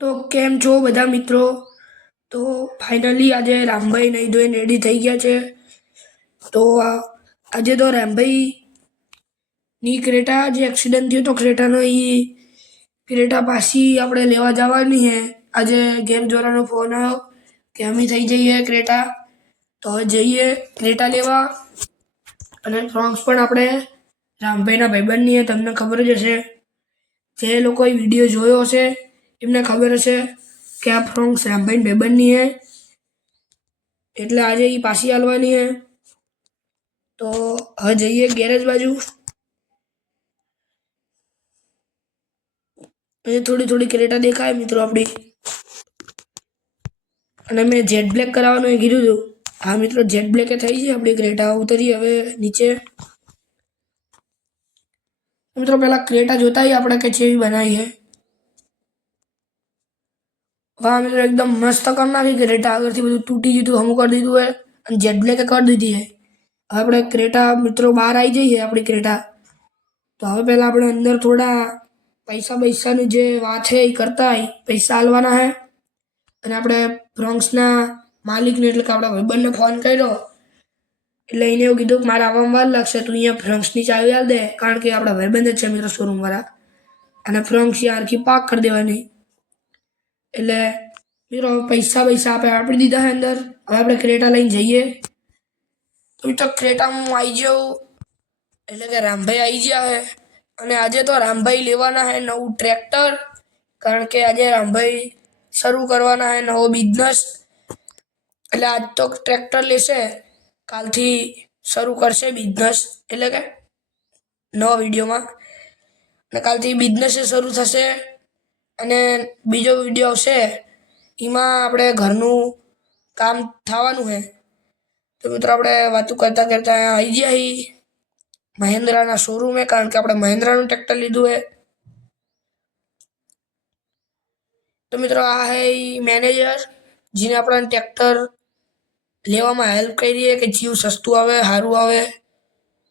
તો કેમ છો બધા મિત્રો? તો ફાઇનલી આજે રામભાઈ નહીં ધોઈને રેડી થઈ ગયા છે. તો આજે તો રામભાઈની ક્રેટા જે એક્સિડન્ટ થયો તો ક્રેટાનો ક્રેટા પાછી આપણે લેવા જવાની છે. આજે ગેમ દ્વારાનો ફોન આવ્યો કે અમે થઈ જઈએ ક્રેટા. તો હવે જઈએ ક્રેટા લેવા. અને ફ્રોન્ક્સ પણ આપણે રામભાઈના ભાઈબંધની તમને ખબર જ હશે. જે લોકોએ વિડીયો જોયો હશે એમને ખબર હશે કે આ ફ્રોન્ક્સ રામભાઈ ભાઈબંધની હે. એટલે આજે એ પાછી હાલવાની હે. તો હવે જઈએ ગેરેજ બાજુ. થોડી થોડી ક્રેટા દેખાય મિત્રો આપણી. અને મેં જેટ બ્લેક કરાવવાનું એ કીધું હતું. હા મિત્રો, જેટ બ્લેક થઈ છે આપણી ક્રેટા. ઉતરી હવે નીચે. મિત્રો પહેલા ક્રેટા જોતા આપણે કે જેવી બનાવી છે. વાહ મિત્રો, એકદમ મસ્ત કરી નાખી ક્રેટા. આગળથી બધું તૂટી ગયું હમું કરી દીધું હોય અને જેટ બ્લેક કરી દીધી છે. હવે આપણે ક્રેટા મિત્રો બહાર આવી જઈએ આપણી ક્રેટા. તો હવે પહેલાં આપણે અંદર થોડા પૈસાની જે વાત છે એ કરતા પૈસા હાલવાના છે. અને આપણે ફ્રોન્ક્સના માલિકને એટલે કે આપણા ભાઈબંધને ફોન કર્યો. એટલે એને એવું કીધું કે મારે આવવામાં વાર લાગશે, તું અહીંયા ફ્રોન્ક્સની ચાવી આલ દે. કારણ કે આપણા ભાઈબંધ જ છે મિત્રો શોરૂમવાળા. અને ફ્રોન્ક્સ આરખી પાક કરી દેવાની. એટલે મિત્રો પૈસા આપણે આપી દીધા છે અંદર. હવે આપણે ક્રેટા લઈને જઈએ. તો મિત્રો ક્રેટામાં હું આવી જાઉં એટલે કે રામભાઈ આવી ગયા છે. અને આજે તો રામભાઈ લેવાના છે નવું ટ્રેક્ટર. કારણ કે આજે રામભાઈ શરૂ કરવાના છે નવો બિઝનેસ. એટલે આજ તો ટ્રેક્ટર લેશે, કાલથી શરૂ કરશે બિઝનેસ. એટલે કે નવા વિડીયોમાં. અને કાલથી બિઝનેસ શરૂ થશે. અને બીજો વિડીયો આવશે એમાં આપણે ઘરનું કામ થવાનું છે. તો મિત્રો આપણે વાતો કરતા કરતા આવી ગયા મહેન્દ્રાના શોરૂમે. કારણ કે આપણે મહેન્દ્રાનું ટ્રેક્ટર લીધું છે. તો મિત્રો આ હે મેનેજર જેને આપણને ટ્રેક્ટર લેવામાં હેલ્પ કરી કે જીવ સસ્તું આવે, સારું આવે,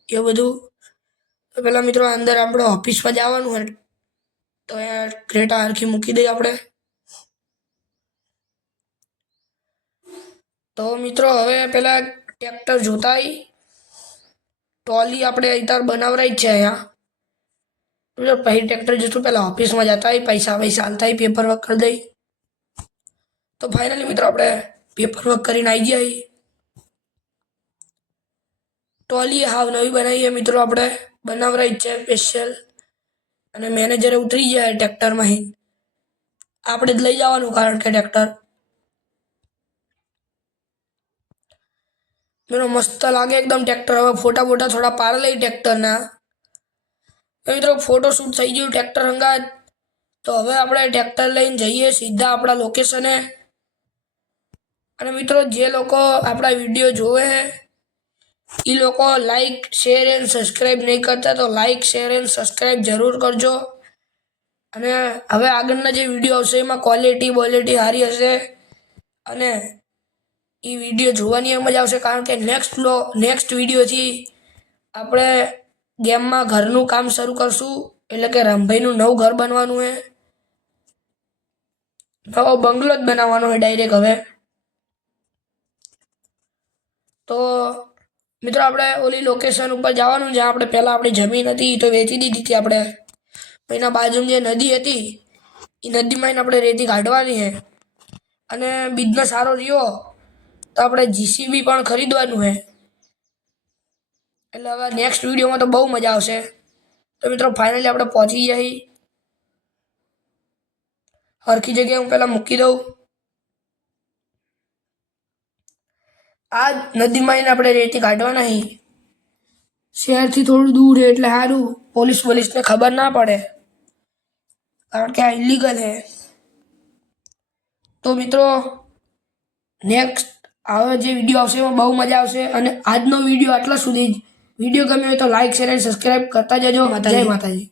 એવું બધું. તો પહેલાં મિત્રો અંદર આપણે ઓફિસમાં જવાનું હોય તો અહીંયા ક્રેટા હરખી મૂકી દઈએ આપણે. તો મિત્રો હવે પહેલાં ટ્રેક્ટર જોતા ટ્રોલી આપણે અત્યારે બનાવરાઈ જ છે અહીંયા. પછી ટ્રેક્ટર જશું પહેલાં ઓફિસમાં જતા પૈસા હાલતા પેપર વર્ક કરી દઈ. તો ફાઇનલી મિત્રો આપણે પેપર વર્ક કરીને આવી જાય. ટ્રોલી હાવ નવી બનાવીએ મિત્રો, આપણે બનાવરાઈ જ છે સ્પેશિયલ. અને મેનેજરે ઉતરી જાય ટ્રેક્ટરમાં. આપણે જ લઈ જવાનું કારણ કે ટ્રેક્ટર મિત્રો મસ્ત લાગે એકદમ ટ્રેક્ટર. હવે ફોટા થોડા પાડ લઈ ટ્રેક્ટરના. મિત્રો ફોટોશૂટ થઈ ગયું ટ્રેક્ટર હંગાત. તો હવે આપણે ટ્રેક્ટર લઈને જઈએ સીધા આપણા લોકેશને. અને મિત્રો જે લોકો આપણા વિડીયો જોવે એ લોકો લાઈક, શેર એન્ડ સબસ્ક્રાઈબ નહીં કરતા તો લાઈક, શેર એન્ડ સબસ્ક્રાઈબ જરૂર કરજો. અને હવે આગળના જે વિડીયો આવશે એમાં ક્વોલિટી સારી હશે. અને એ વિડીયો જોવાની મજા આવશે. કારણ કે નેક્સ્ટ વિડીયોથી આપણે ગેમમાં ઘરનું કામ શરૂ કરશું. એટલે કે રામભાઈનું નવું ઘર બનવાનું છે. નવો બંગલો જ બનાવવાનો છે ડાયરેક્ટ હવે. તો મિત્રો આપણે ઓલી લોકેશન ઉપર જવાનું જ્યાં આપણે પહેલાં આપણી જમીન હતી તો વેચી દીધી હતી આપણે. એના બાજુમાં જે નદી હતી એ નદીમાં આપણે રેતી કાઢવાની છે. અને બિઝનેસ સારો રહ્યો તો આપણે જીસીબી પણ ખરીદવાનું છે. એટલે હવે નેક્સ્ટ વિડીયોમાં તો બહુ મજા આવશે. તો મિત્રો ફાઇનલી આપણે પહોંચી જઈએ. હરખી જગ્યાએ હું પહેલાં મૂકી દઉં. આ નદીમાં આપણે રેતી કાઢવાના શહેરથી થોડું દૂર છે એટલે સારું, પોલીસને ખબર ના પડે. કારણ કે આ ઇલીગલ છે. તો મિત્રો નેક્સ્ટ હવે જે વિડીયો આવશે એમાં બહુ મજા આવશે. અને આજનો વિડીયો આટલા સુધી જ. વિડીયો ગમ્યો હોય તો લાઈક, શેર અને સબસ્ક્રાઈબ કરતા જજો. જય માતાજી.